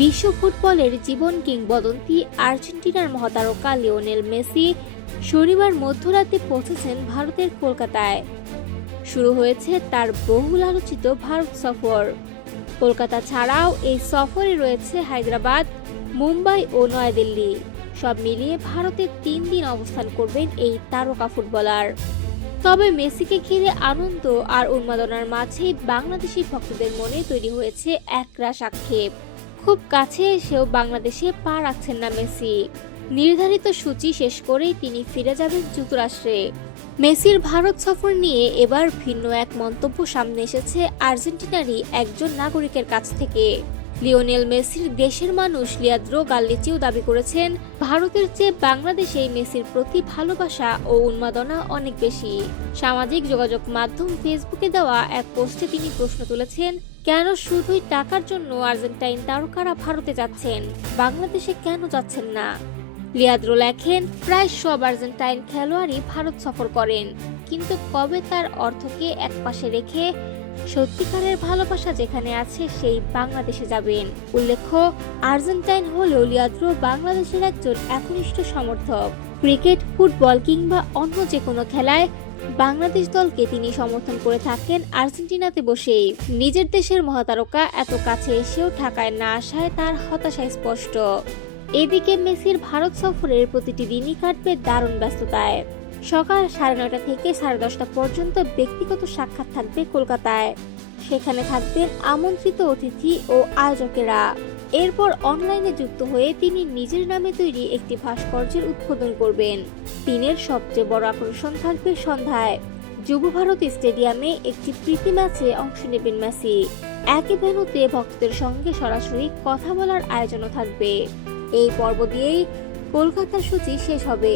বিশ্ব ফুটবলের জীবন কিংবদন্তি আর্জেন্টিনার মহাতারকা লিওনেল মেসি শনিবার মধ্যরাতে পৌঁছেছেন ভারতের কলকাতায়। শুরু হয়েছে তার বহুল আলোচিত ভারত সফর। কলকাতা ছাড়াও এই সফরে রয়েছে হায়দ্রাবাদ, মুম্বাই ও নয়াদিল্লি। সব মিলিয়ে ভারতে 3 দিন অবস্থান করবেন এই তারকা ফুটবলার। তবে মেসিকে ঘিরে আনন্দ আর উন্মাদনার মাঝেই বাংলাদেশি ভক্তদের মনে তৈরি হয়েছে একরাশ আক্ষেপ। খুব কাছে এসেও বাংলাদেশে পা রাখছেন না মেসি। নির্ধারিত সূচি শেষ করেই তিনি ফিরে যাবেন যুক্তরাষ্ট্রে। মেসির ভারত সফর নিয়ে এবার ভিন্ন এক মন্তব্য সামনে এসেছে আর্জেন্টিনারই একজন নাগরিকের কাছ থেকে। লিওনেল মেসির দেশের মানুষ লিয়াদ্রো গাল্লিচিও দাবি করেছেন, ভারতের চেয়ে বাংলাদেশে মেসির প্রতি ভালোবাসা ও উন্মাদনা অনেক বেশি। সামাজিক যোগাযোগ মাধ্যম ফেসবুকে দেওয়া এক পোস্টে তিনি প্রশ্ন তুলেছেন, কেন শুধুই টাকার জন্য আর্জেন্টাইন তারকারা ভারতে যাচ্ছেন, বাংলাদেশে কেন যাচ্ছেন না? লিয়াদ্রো লেখেন, প্রায় সব আর্জেন্টাইন খেলোয়াড়ই ভারত সফর করেন, কিন্তু কবে তার অর্থকে একপাশে রেখে সত্যিকারের ভালোবাসা যেখানে আছে সেই বাংলাদেশে যাবেন। উল্লেখ্য, আর্জেন্টাইন হলেও লিয়াদ্রো বাংলাদেশের একজন একনিষ্ঠ সমর্থক। ক্রিকেট, ফুটবল কিংবা অন্য যে কোনো খেলায় বাংলাদেশ দলকে তিনি সমর্থন করে থাকেন আর্জেন্টিনাতে বসেই। নিজের দেশের মহাতারকা এত কাছে এসেও ঢাকায় না আসায় তার হতাশা স্পষ্ট। এদিকে মেসির ভারত সফরের প্রতিটি দিনই কাটবে দারুণ ব্যস্ততায়। সকাল 9:30 থেকে 10:30 পর্যন্ত ব্যক্তিগত সাক্ষাৎ থাকবে কলকাতায়। সেখানে থাকবেন আমন্ত্রিত অতিথি ও আয়োজকেরা। এরপর অনলাইনে যুক্ত হয়ে তিনি নিজের নামে তৈরি একটি ভাস্কর্যের উদ্বোধন করবেন। দিনের সবচেয়ে বড় আকর্ষণ থাকবে সন্ধ্যায় যুব ভারত স্টেডিয়ামে একটি প্রীতি ম্যাচে অংশ নেবেন মেসি। একই ভেন্যুতে ভক্তদের সঙ্গে সরাসরি কথা বলার আয়োজনও থাকবে। এই পর্ব দিয়েই কলকাতার সূচি শেষ হবে।